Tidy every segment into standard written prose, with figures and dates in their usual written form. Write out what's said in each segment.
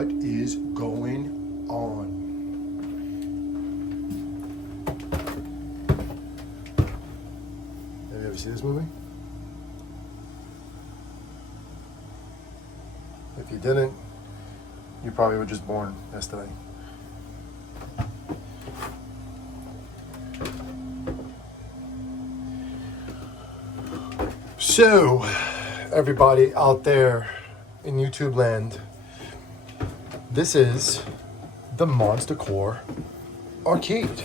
what is going on? Have you ever seen this movie? If you didn't, you probably were just born yesterday. So, everybody out there in YouTube land, this is the Monsta Core Arcade.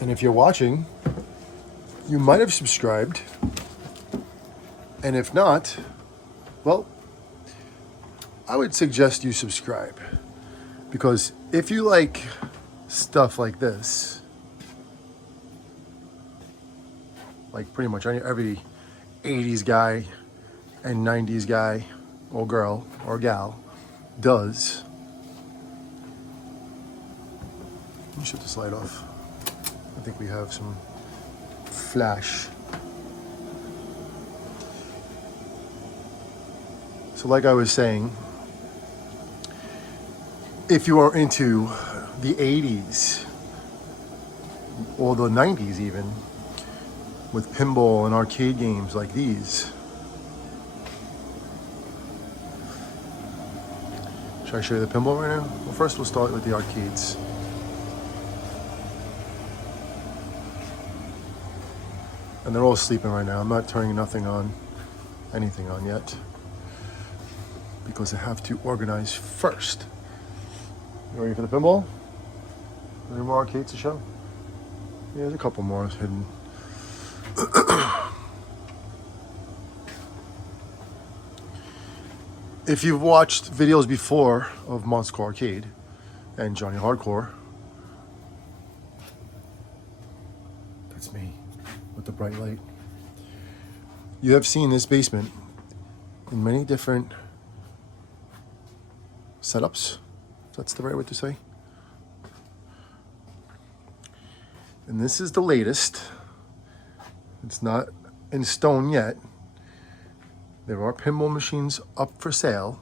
And if you're watching, you might have subscribed. And if not, well, I would suggest you subscribe. Because if you like stuff like this, like pretty much every 80s guy and 90s guy or girl or gal does. Let me shut this light off. I think we have some flash. So like I was saying, if you are into the 80s or the 90s even, with pinball and arcade games like these. Should I show you the pinball right now? Well, first we'll start with the arcades. And they're all sleeping right now. I'm not turning anything on yet, because I have to organize first. You ready for the pinball? Any more arcades to show? Yeah, there's a couple more hidden. If you've watched videos before of Monsta Arcade and Johnny Hardcore, that's me with the bright light. You have seen this basement in many different setups. That's the right way to say. And this is the latest. It's not in stone yet. There are pinball machines up for sale.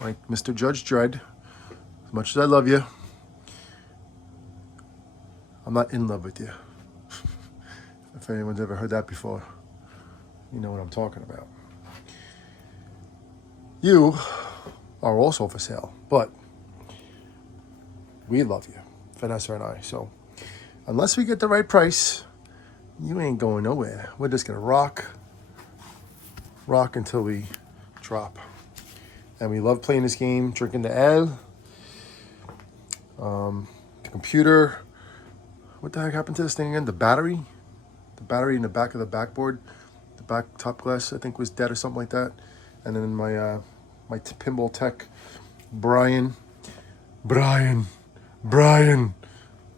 Like Mr. Judge Dredd. As much as I love you, I'm not in love with you. If anyone's ever heard that before, you know what I'm talking about. You are also for sale, but we love you, Vanessa and I. So unless we get the right price, you ain't going nowhere. We're just gonna rock until we drop. And we love playing this game, drinking the ale. The computer, what the heck happened to this thing again? The battery in the back of the backboard, the back top glass, I think was dead or something like that. And then my pinball tech, Brian.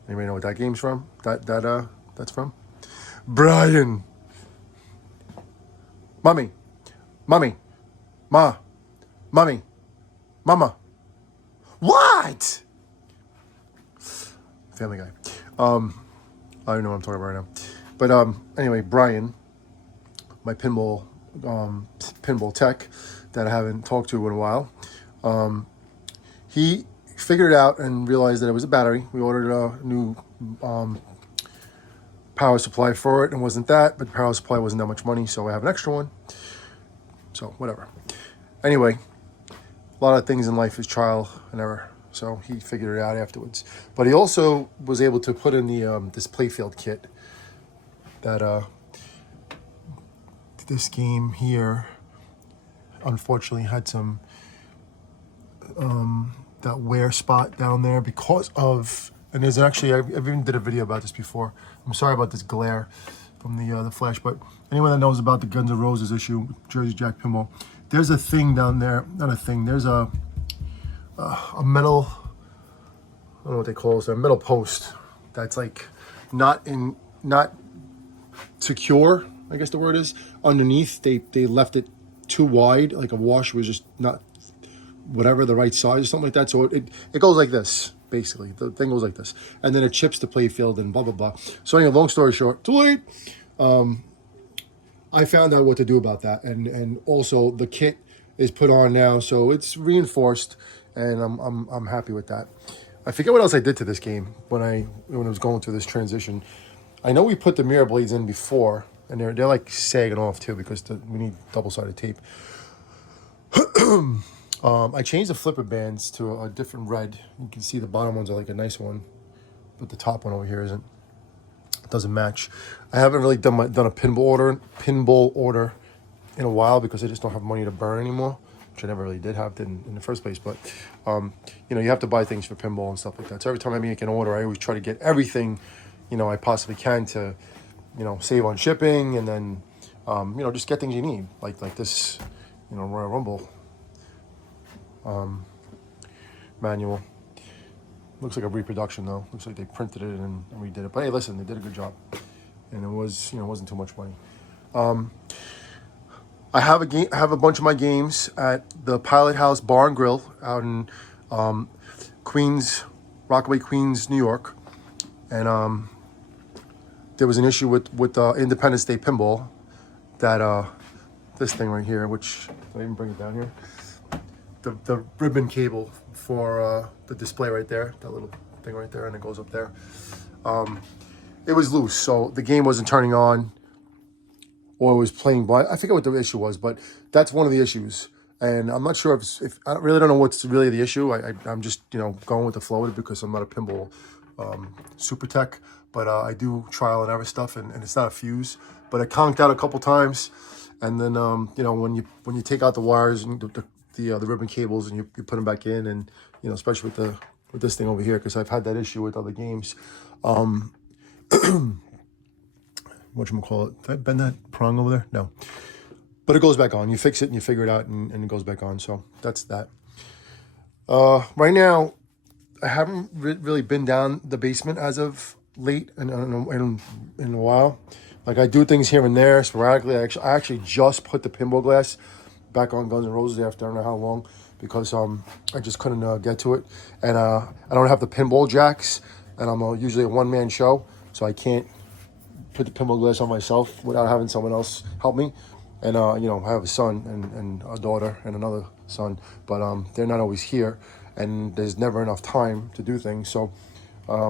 Anybody know what that game's from? That's from? Brian. Mommy. Mama. What? Family Guy. I don't know what I'm talking about right now. But anyway, Brian, my pinball tech that I haven't talked to in a while, he figured it out and realized that it was a battery. We ordered a new power supply for it, and it wasn't that, but the power supply wasn't that much money, so I have an extra one. So whatever. Anyway, a lot of things in life is trial and error. So he figured it out afterwards. But he also was able to put in the this playfield kit that this game here unfortunately had some that wear spot down there because of, and there's actually, I've even did a video about this before. I'm sorry about this glare from the flash, but anyone that knows about the Guns N' Roses issue, Jersey Jack Pinball, there's a thing down there, not a thing, there's a metal, I don't know what they call it, a metal post that's like not secure, I guess the word is. Underneath, they left it too wide, like a washer was just not whatever the right size or something like that. So it goes like this, basically. The thing goes like this. And then it chips the playfield and blah, blah, blah. So anyway, long story short, too late. I found out what to do about that. And also the kit is put on now, so it's reinforced, and I'm happy with that. I forget what else I did to this game when I was going through this transition. I know we put the mirror blades in before, and they're like sagging off too because we need double-sided tape. I changed the flipper bands to a different red. You can see the bottom ones are like a nice one, but the top one over here isn't. It doesn't match. I haven't really done a pinball order in a while because I just don't have money to burn anymore, which I never really did have in the first place. But you know, you have to buy things for pinball and stuff like that. So every time I make an order, I always try to get everything, you know, I possibly can to, you know, save on shipping, and then you know, just get things you need, like this, you know, Royal Rumble manual. Looks like a reproduction though. Looks like they printed it and redid it. But hey, listen, they did a good job, and it was, you know, it wasn't too much money. I have a bunch of my games at the Pilot House Bar and Grill out in Queens, Rockaway, Queens, New York, and there was an issue with Independence Day pinball that this thing right here, which did I even bring it down here? The ribbon cable for the display right there, that little thing right there, and it goes up there. It was loose, so the game wasn't turning on, or it was playing by. I forget what the issue was, but that's one of the issues. And I'm not sure if I really don't know what's really the issue. I'm just, you know, going with the flow with it because I'm not a pinball super tech, but I do trial and error stuff, and it's not a fuse. But it conked out a couple times, and then you know, when you take out the wires and the ribbon cables and you put them back in, and you know, especially with this thing over here, because I've had that issue with other games. Whatchamacallit, did I bend that prong over there? No, but it goes back on. You fix it and you figure it out, and it goes back on. So that's that. Right now, I haven't really been down the basement as of late in a while. Like, I do things here and there sporadically. I actually just put the pinball glass back on Guns N' Roses after I don't know how long, because I just couldn't get to it, and I don't have the pinball jacks, and I'm usually a one-man show, so I can't put the pinball glass on myself without having someone else help me. And you know, I have a son and a daughter and another son, but they're not always here, and there's never enough time to do things. So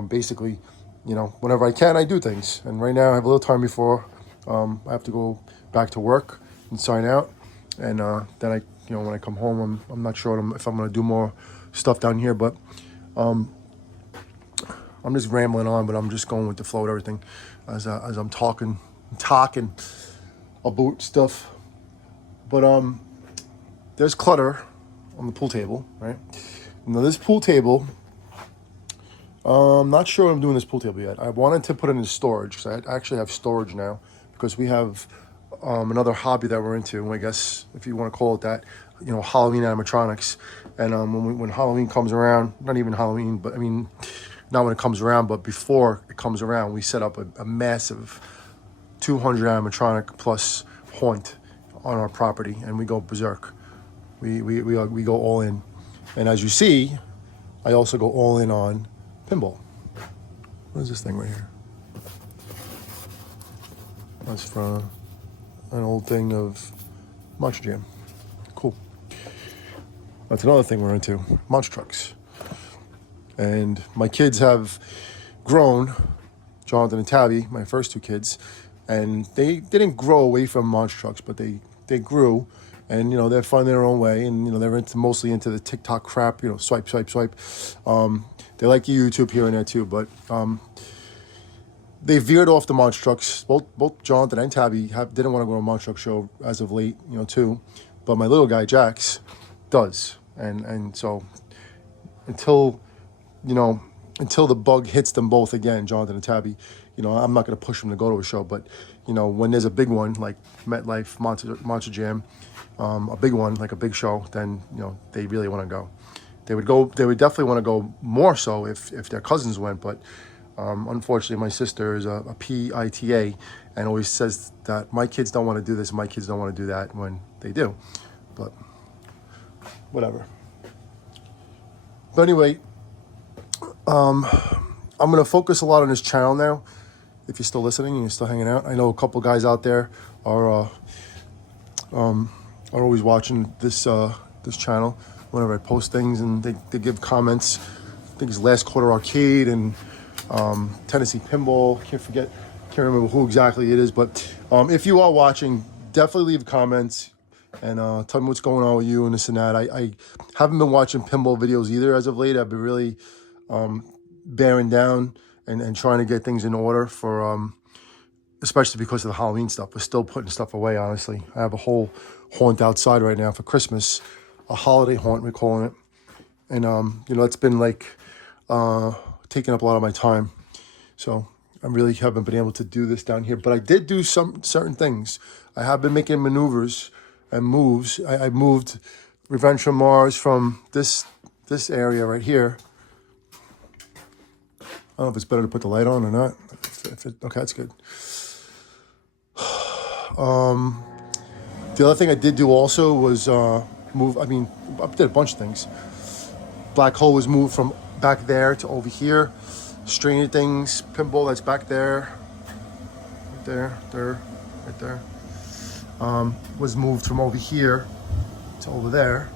basically, you know, whenever I can, I do things. And right now I have a little time before I have to go back to work and sign out. And then you know, when I come home, I'm not sure if I'm going to do more stuff down here, but I'm just rambling on, but I'm just going with the flow of everything as I'm talking about stuff. But there's clutter on the pool table, right? Now this pool table, I'm not sure what I'm doing this pool table yet. I wanted to put it in storage, because I actually have storage now, because we have another hobby that we're into, I guess, if you want to call it that, you know, Halloween animatronics. And when Halloween comes around, not even Halloween, but I mean, not when it comes around, but before it comes around, we set up a massive 200 animatronic plus haunt on our property, and we go berserk. We go all in. And as you see, I also go all in on pinball. What is this thing right here? That's from an old thing of Monster Jam. Cool. That's another thing we're into, monster trucks. And my kids have grown, Jonathan and Tabby, my first two kids, and they didn't grow away from monster trucks, but they grew, and you know, they're finding their own way, and you know, they're mostly into the TikTok crap, you know, swipe. They like YouTube here and there too, but they veered off the monster trucks. Both Jonathan and Tabby didn't want to go to a monster truck show as of late, you know, too. But my little guy Jax does, and so until the bug hits them both again, Jonathan and Tabby, you know, I'm not going to push them to go to a show, but you know, when there's a big one like MetLife Monster Jam, a big one like a big show, then you know, they really want to go. They would definitely want to go more so if their cousins went, but unfortunately my sister is a PITA and always says that my kids don't want to do this, my kids don't want to do that, when they do. But whatever. But anyway, I'm going to focus a lot on this channel now. If you're still listening and you're still hanging out, I know a couple guys out there are are always watching this this channel whenever I post things, and they give comments. I think it's Last Quarter Arcade and Tennessee Pinball. Can't remember who exactly it is, but if you are watching, definitely leave comments and tell me what's going on with you and this and that. I haven't been watching pinball videos either as of late. I've been really bearing down and trying to get things in order for especially because of the Halloween stuff. We're still putting stuff away, honestly. I have a whole haunt outside right now for Christmas, a holiday haunt, we're calling it. And, you know, it's been like taking up a lot of my time. So I really haven't been able to do this down here. But I did do some certain things. I have been making maneuvers and moves. I moved Revenge from Mars from this area right here. I don't know if it's better to put the light on or not. Okay, that's good. The other thing I did do also was move. I did a bunch of things. Black Hole was moved from back there to over here. Stranger Things pinball that's back there, right there, was moved from over here to over there.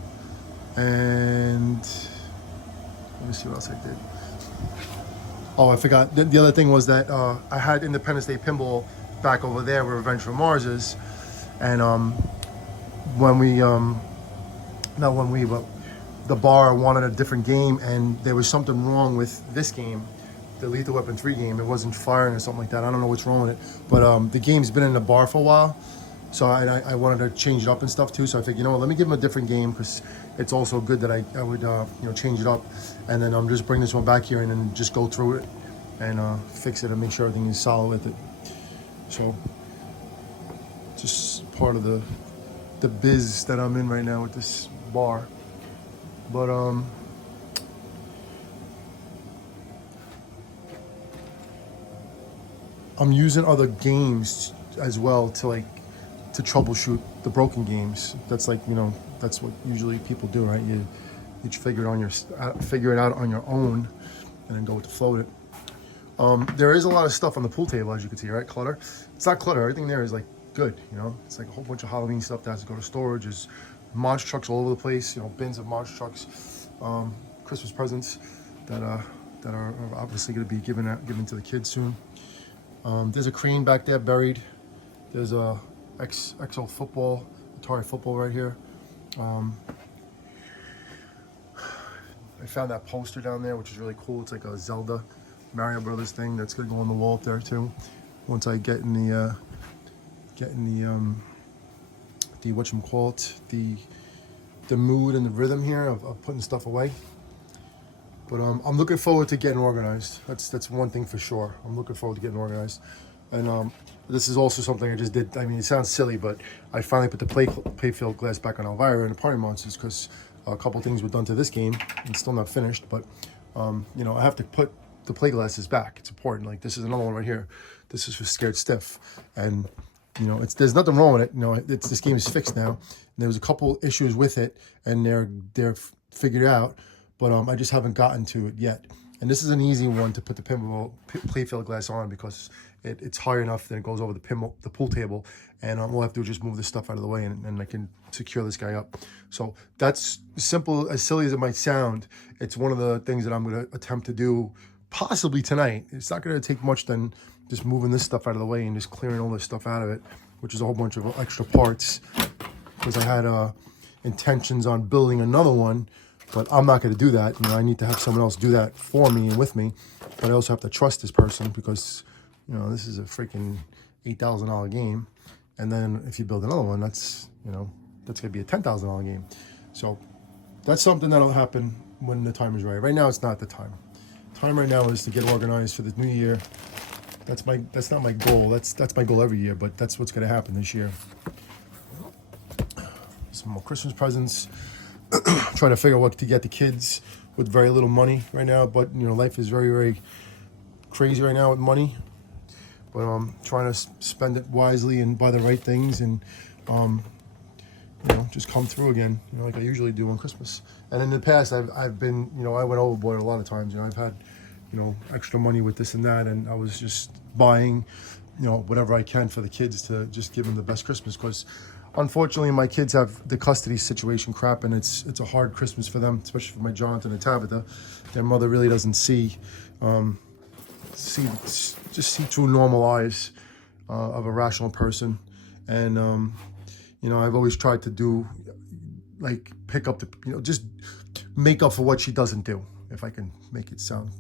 And let me see what else I did. Oh, I forgot. The other thing was that I had Independence Day pinball back over there where Revenge from Mars is, and the bar wanted a different game, and there was something wrong with this game, the Lethal Weapon 3 game. It wasn't firing or something like that. I don't know what's wrong with it, but the game's been in the bar for a while, so I wanted to change it up and stuff too. So I figured, you know what, let me give him a different game, because it's also good that I would you know, change it up, and then just bring this one back here and then just go through it and fix it and make sure everything is solid with it. So just part of the biz that I'm in right now with this bar. But I'm using other games as well to troubleshoot the broken games. That's like, you know, that's what usually people do, right? You figure it out on your own and then go with the flow with it. There is a lot of stuff on the pool table, as you can see, right? Clutter. It's not clutter. Everything there is like good, you know. It's like a whole bunch of Halloween stuff that has to go to storage. There's monster trucks all over the place, you know, bins of monster trucks, Christmas presents that are obviously going to be given to the kids soon. There's a crane back there buried. There's a XL football, Atari football right here. I found that poster down there, which is really cool. It's like a Zelda Mario Brothers thing that's gonna go on the wall up there too. Once I get in the whatchamacallit, the mood and the rhythm here of putting stuff away. But I'm looking forward to getting organized. That's one thing for sure. I'm looking forward to getting organized. And this is also something I just did. I mean, it sounds silly, but I finally put the playfield glass back on Elvira and the Party Monsters, because a couple things were done to this game and still not finished. But you know, I have to put the play glasses back. It's important. Like, this is another one right here. This is for Scared Stiff, and you know, there's nothing wrong with it. You know, this game is fixed now. And there was a couple issues with it, and they're figured out, but I just haven't gotten to it yet. And this is an easy one to put the pinball playfield glass on, because it's high enough that it goes over the pool table, and all I have to do is just move this stuff out of the way, and I can secure this guy up. So that's simple, as silly as it might sound. It's one of the things that I'm going to attempt to do possibly tonight. It's not going to take much than just moving this stuff out of the way and just clearing all this stuff out of it, which is a whole bunch of extra parts, because I had intentions on building another one, but I'm not going to do that. You know, I need to have someone else do that for me and with me, but I also have to trust this person, because you know, this is a freaking $8,000 game, and then if you build another one, that's, you know, that's going to be a $10,000 game. So that's something that'll happen when the time is right. Right now, it's not the time. Time right now is to get organized for the new year. That's not my goal. That's my goal every year, but that's what's going to happen this year. Some more Christmas presents. Trying to figure out what to get the kids with very little money right now, but you know, life is very, very crazy right now with money. But I'm trying to spend it wisely and buy the right things, and you know, just come through again, you know, like I usually do on Christmas. And in the past, I've been, you know, I went overboard a lot of times. You know, I've had, you know, extra money with this and that, and I was just buying, you know, whatever I can for the kids to just give them the best Christmas, because unfortunately, my kids have the custody situation crap, and it's a hard Christmas for them, especially for my Jonathan and Tabitha. Their mother really doesn't see through normal eyes of a rational person. And you know, I've always tried to do, like, pick up the, you know, just make up for what she doesn't do, if I can make it sound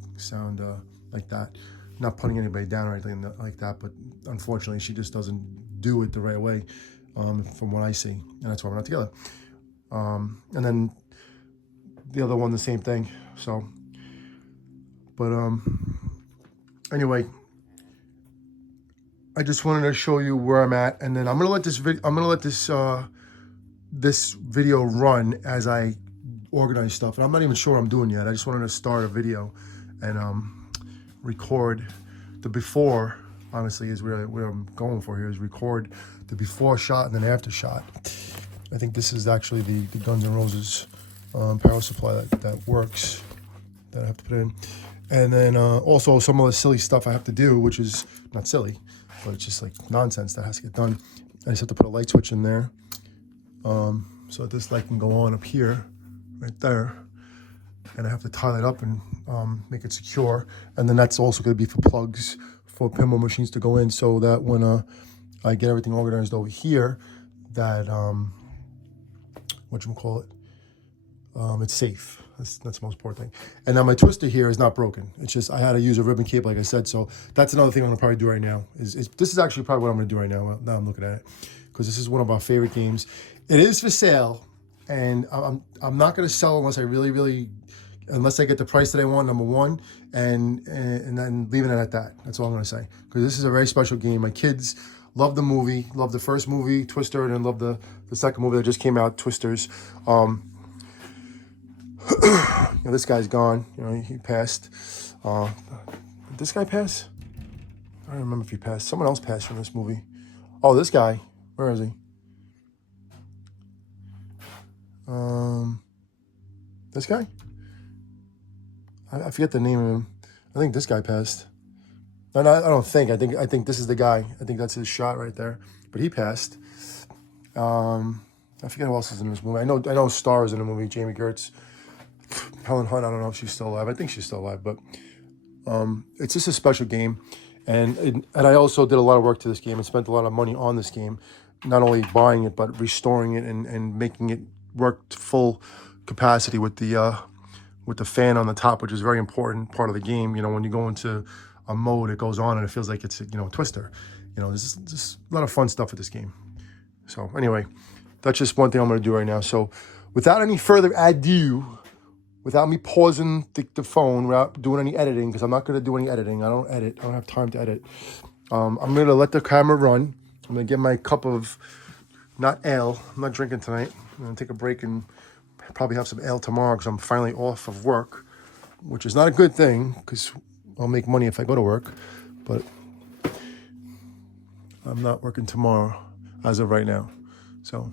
like that. Not putting anybody down or anything like that, but unfortunately she just doesn't do it the right way, from what I see, and that's why we're not together. And then the other one, the same thing. So, but anyway, I just wanted to show you where I'm at, and then I'm gonna let this this video run as I organize stuff, and I'm not even sure what I'm doing yet. I just wanted to start a video and record the before. Honestly, is where I'm going for here, is record the before shot and then after shot. I think this is actually the Guns N' Roses power supply that works, that I have to put in. And then also some of the silly stuff I have to do, which is not silly, but it's just like nonsense that has to get done. I just have to put a light switch in there, so this light can go on up here, right there. And I have to tie that up and make it secure. And then that's also going to be for plugs for pinball machines to go in, so that when I get everything organized over here, that whatchamacallit, it's safe. That's the most important thing. And now my twister here is not broken. It's just I had to use a ribbon cable, like I said. So that's another thing I'm gonna probably do right now. This is actually probably what I'm gonna do right now. Now I'm looking at it, because this is one of our favorite games. It is for sale, and I'm not gonna sell unless I really unless I get the price that I want, number one, and then leaving it at that. That's all I'm gonna say, because this is a very special game. My kids love the movie, love the first movie, Twister, and then love the second movie that just came out, Twisters. You know, this guy's gone. You know, he passed. Did this guy pass? I don't remember if he passed. Someone else passed from this movie. Oh, this guy. Where is he? This guy? I forget the name of him. I think this guy passed. No, I don't think. I think this is the guy. I think that's his shot right there. But he passed. I forget who else is in this movie. I know Star is in the movie. Jamie Gertz. Helen Hunt, I don't know if she's still alive. I think she's still alive, but it's just a special game. And I also did a lot of work to this game and spent a lot of money on this game, not only buying it, but restoring it and making it work to full capacity with the fan on the top, which is a very important part of the game. You know, when you go into a mode, it goes on and it feels like it's, you know, a Twister. You know, there's just a lot of fun stuff with this game. So anyway, that's just one thing I'm going to do right now. So without any further ado, without me pausing the phone, without doing any editing, because I'm not going to do any editing. I don't edit. I don't have time to edit. I'm going to let the camera run. I'm going to get my cup of, not ale. I'm not drinking tonight. I'm going to take a break and probably have some ale tomorrow, because I'm finally off of work, which is not a good thing, because I'll make money if I go to work. But I'm not working tomorrow as of right now. So,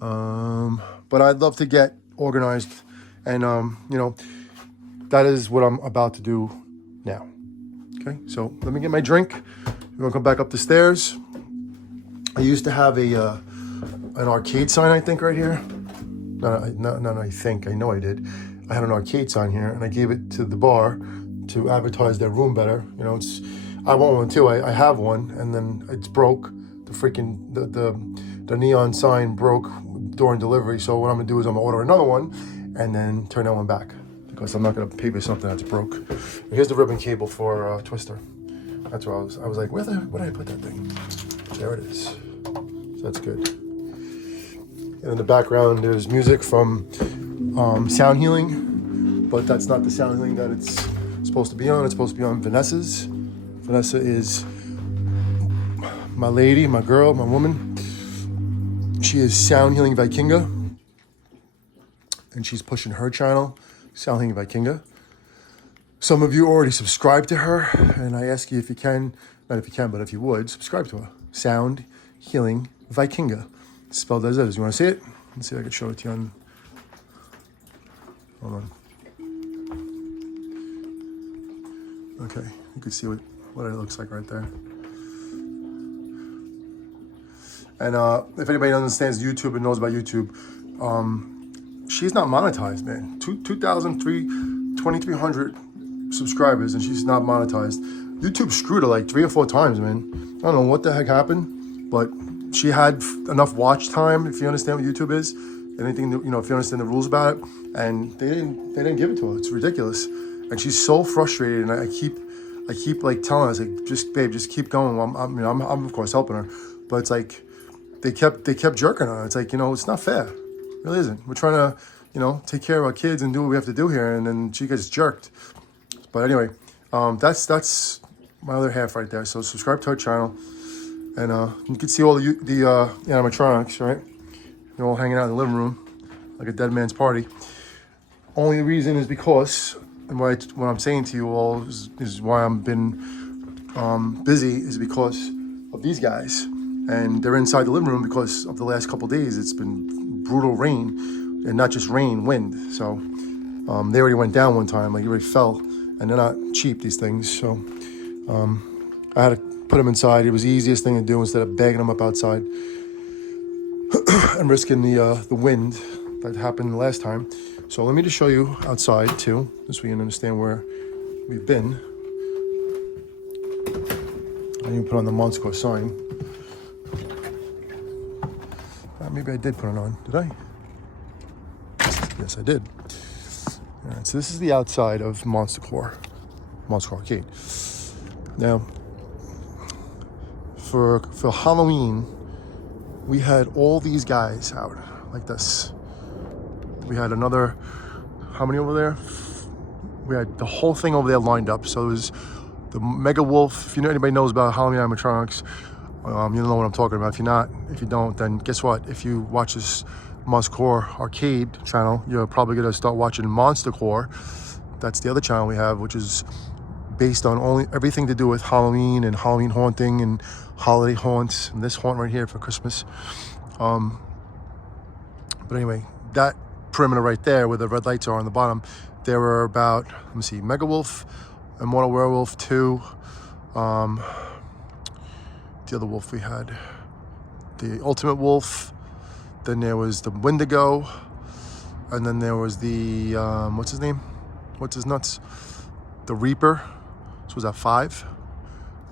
but I'd love to get organized. And, you know, that is what I'm about to do now. Okay, so let me get my drink. We're going to come back up the stairs. I used to have an arcade sign, I think, right here. No, I think. I know I did. I had an arcade sign here, and I gave it to the bar to advertise their room better. You know, I want one too. I have one, and then it's broke. The freaking, the neon sign broke during delivery. So what I'm going to do is I'm going to order another one, and then turn that one back, because I'm not going to pay for something that's broke. Here's the ribbon cable for Twister. That's where I was like, where did I put that thing? There it is. So that's good. And in the background, there's music from Sound Healing, but that's not the Sound Healing that it's supposed to be on. It's supposed to be on Vanessa's. Vanessa is my lady, my girl, my woman. She is Sound Healing Vikinga, and she's pushing her channel, Sound Healing Vikinga. Some of you already subscribed to her, and I ask you if you can, not if you can, but if you would, subscribe to her. Sound Healing Vikinga. It's spelled as it is. You want to see it? Let's see if I can show it to you on. Hold on. Okay, you can see what it looks like right there. And if anybody understands YouTube and knows about YouTube, she's not monetized, man. 2,300 subscribers, and she's not monetized. YouTube screwed her like 3 or 4 times, man. I don't know what the heck happened, but she had enough watch time, if you understand what YouTube is, anything that, you know, if you understand the rules about it, and they didn't give it to her. It's ridiculous, and she's so frustrated. And I keep like telling her, I was like, just babe, just keep going. I'm of course helping her, but it's like they kept jerking her. It's like, you know, it's not fair. It really isn't. We're trying to, you know, take care of our kids and do what we have to do here, and then she gets jerked. But anyway, that's my other half right there. So subscribe to our channel, and you can see all the animatronics, right? They're all hanging out in the living room like a dead man's party. Only reason is because, and what I'm saying to you all is why I've been busy, is because of these guys. And they're inside the living room because of the last couple days. It's been brutal rain, and not just rain, wind. So they already went down one time, like it already fell. And they're not cheap, these things. So I had to put them inside. It was the easiest thing to do instead of bagging them up outside and risking the wind that happened last time. So let me just show you outside too, just so you can understand where we've been. I didn't put on the Monsta sign. Maybe I did put it on. Did I? Yes, I did. All right, so this is the outside of Monsta Arcade. Now, for Halloween, we had all these guys out like this. We had another, how many over there? We had the whole thing over there lined up. So it was the Mega Wolf. If you know, anybody knows about Halloween animatronics, you know what I'm talking about. If you don't, then guess what? If you watch this Monsta Arcade channel, you're probably gonna start watching Monsta. That's the other channel we have, which is based on everything to do with Halloween and Halloween haunting and holiday haunts, and this haunt right here for Christmas. But anyway, that perimeter right there where the red lights are on the bottom, there were about, let me see, Mega Wolf, Immortal Werewolf 2, the other wolf we had, the Ultimate Wolf, then there was the Wendigo, and then there was the, what's his name? What's his nuts? The Reaper. So was that 5?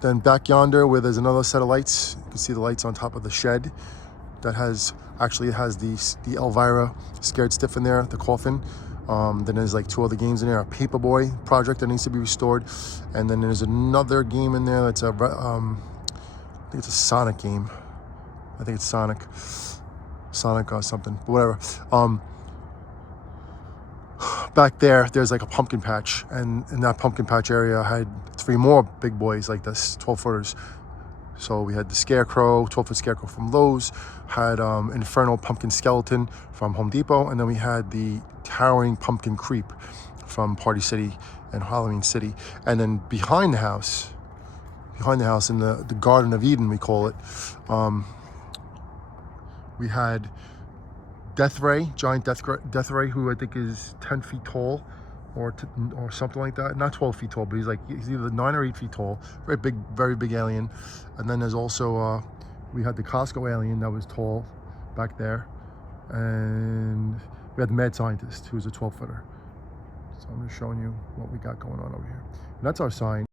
Then back yonder where there's another set of lights, you can see the lights on top of the shed that actually has the Elvira Scared Stiff in there, the coffin. Then there's like 2 other games in there, a Paperboy project that needs to be restored. And then there's another game in there that's I think it's a Sonic game. I think it's Sonic or something, but whatever. Back there's like a pumpkin patch, and in that pumpkin patch area I had 3 more big boys like this, 12-footers. So we had the Scarecrow, 12-foot Scarecrow from Lowe's, had Infernal Pumpkin Skeleton from Home Depot, and then we had the Towering Pumpkin Creep from Party City and Halloween City. And then behind the house in the Garden of Eden, we call it, we had Death Ray, giant Death Ray, who I think is 10 feet tall, or something like that. Not 12 feet tall, but he's either 9 or 8 feet tall. Very big alien. And then there's also we had the Costco alien that was tall back there, and we had the Mad Scientist, who's a 12-footer. So I'm just showing you what we got going on over here. And that's our sign.